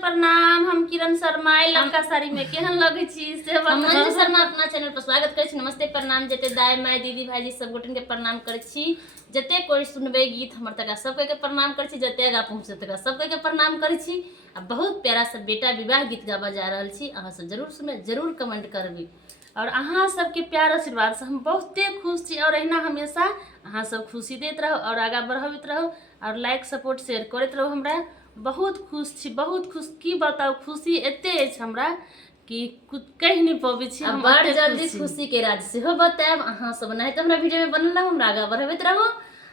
प्रणाम। हम किरण शर्मा लंका साड़ी में केहन लगे छी से हम मंजू शर्मा अपना चैनल पर स्वागत करे छी। नमस्ते प्रणाम। जते दाई माय दीदी भाईजी सब गोटन के प्रणाम करे छी। जते कोई सुनबे गीत हमर तक सबके के प्रणाम करे छी। जते आगा पहुंचे तक सबके के प्रणाम करे छी। आ बहुत प्यारा सब बेटा विवाह गीत गाबा जा रहल छी। अहाँ सब जरूर सुने, जरूर कमेंट करबी और अहाँ सबके प्यार आशीर्वाद से हम बहुते खुश छी। और अहिना हमेशा अहाँ सब खुशी देत रहो और आगा बढ़ावित रहो और लाइक सपोर्ट शेयर करत रहो। हमरा बहुत खुश छी, बहुत खुश। की बताओ, खुशी एते अछि हमरा कि कुछ कह नहीं पाबे छी। हम बड़ जल्दी खुशी के राज से हो बताएब। अहाँ सब नहीं तो हमरा वीडियो में बनल रहो, हमरा आगा बढ़ावित रहो।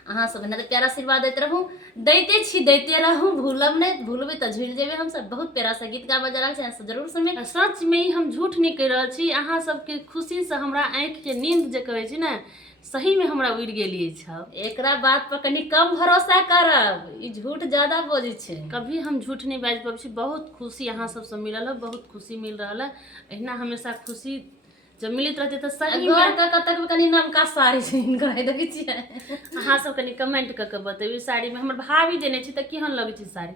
अहाँ सब नहीं तो प्यारा आशीर्वाद देते रहूं, दैते छी, दैते रहूं। भूलब नहीं, भूलबे तो झूल जेबे। हम सब बहुत प्यारा सा गीत गाबा जा रहल छै, सब जरूर सुनबे। सच में ही हम झूठ नहीं कह रहल छी। अहाँ सबके खुशी से हमरा आँख के नींद जे कहै छी ना, सही में हमरा उड़ गेलिए छ। एकरा बात पर कनी कम भरोसा करब, ई झूठ ज्यादा बोझे छै। कभी हम झूठ नहीं बाज पाबै छी। बहुत खुशी अहाँ सब से मिलल है, बहुत खुशी मिल रहा है। अहिना हमेशा खुशी जब मिलत रहते तो सही में कतक कनी नमका साड़ी सीन कर दे छी। अहाँ सब कनी कमेंट क के बतेबी। साड़ी में हमर भाभी देने छी त केहन लगे छी साड़ी।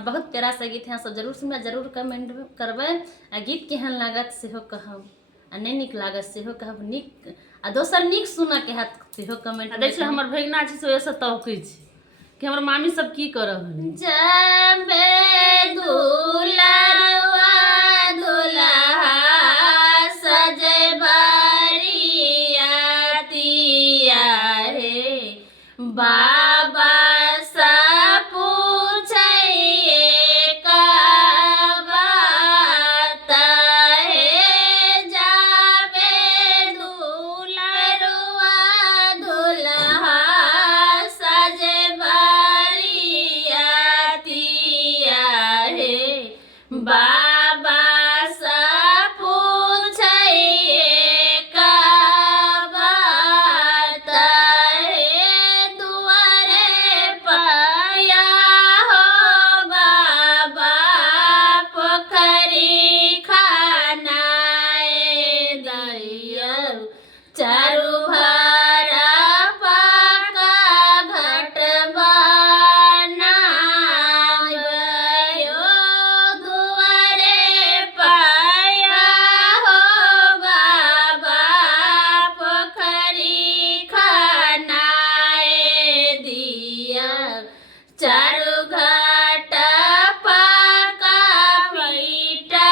बहुत प्यारा सा गीत है, सब जरूर सुनबे, जरूर कमेंट करबे। आ गीत केहन लागत सेहो कहब, आ नहीं निक लागत सेहो कहब। निक आ दोसर निक सुना के हाथ सेहो कमेंट देख ले। हमर भगना छी से से तौकै छी कि हमर मामी सब की करब। जबे दुलावा दुल्हा सजे बरियातिया हे बाबा सा पूछे का बात है। जाबे दुलरुआ दुल्हा सजे बरियातिया हे बाबा सा पूछे का बात है। दुआरे पाया हो बाबा पोखरी खानाए दैया चारू भरा पाका घट बनायो। दुआरे पाया हो बाबा पोखरी खानाए दिया चारू घाट पाका पीटा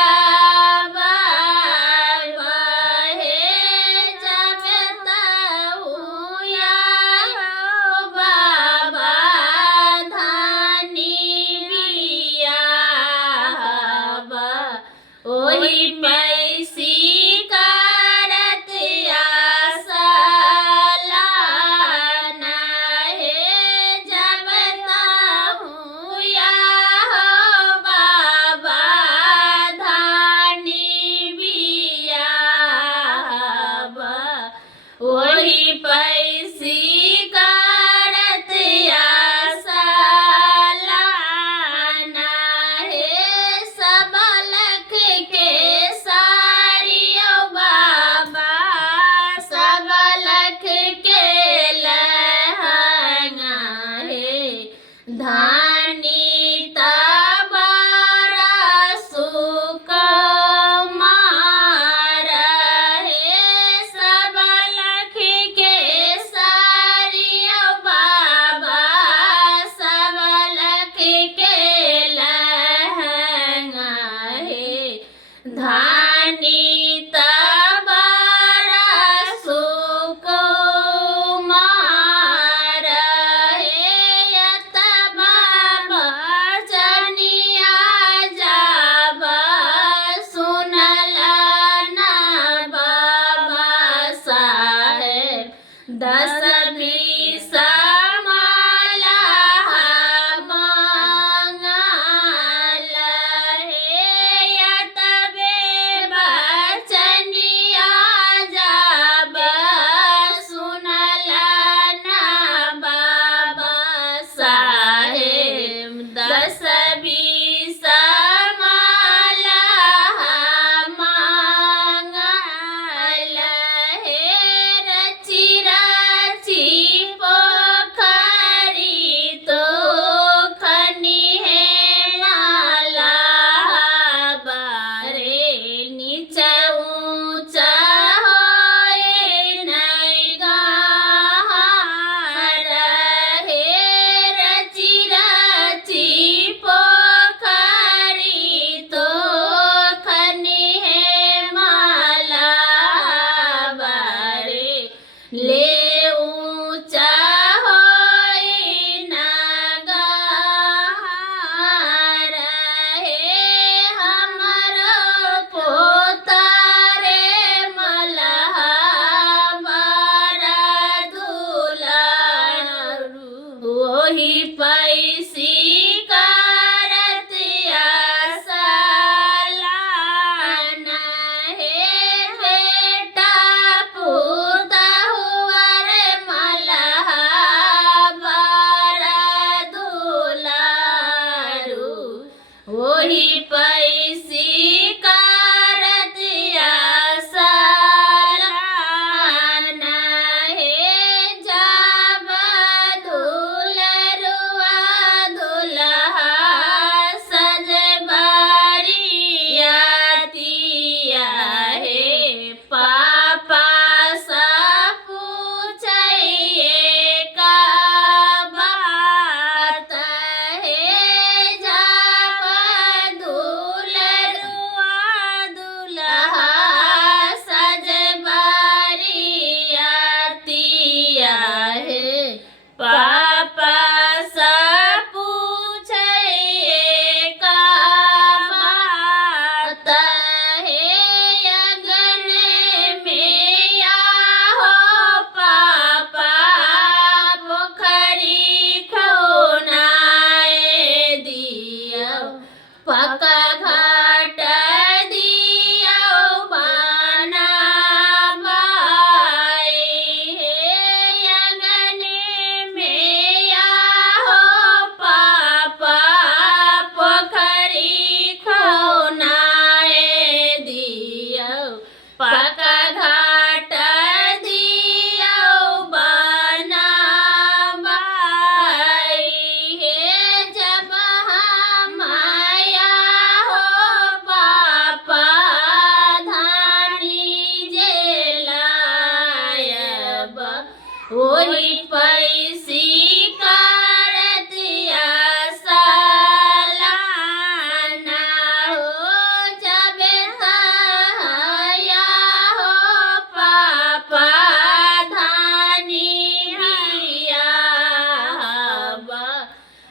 हे। जाबे तहुया हो बाबा धानी बियाहबा ओही पैसी करत आसलाना हे। जाबे तहुया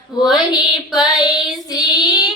वही पैसी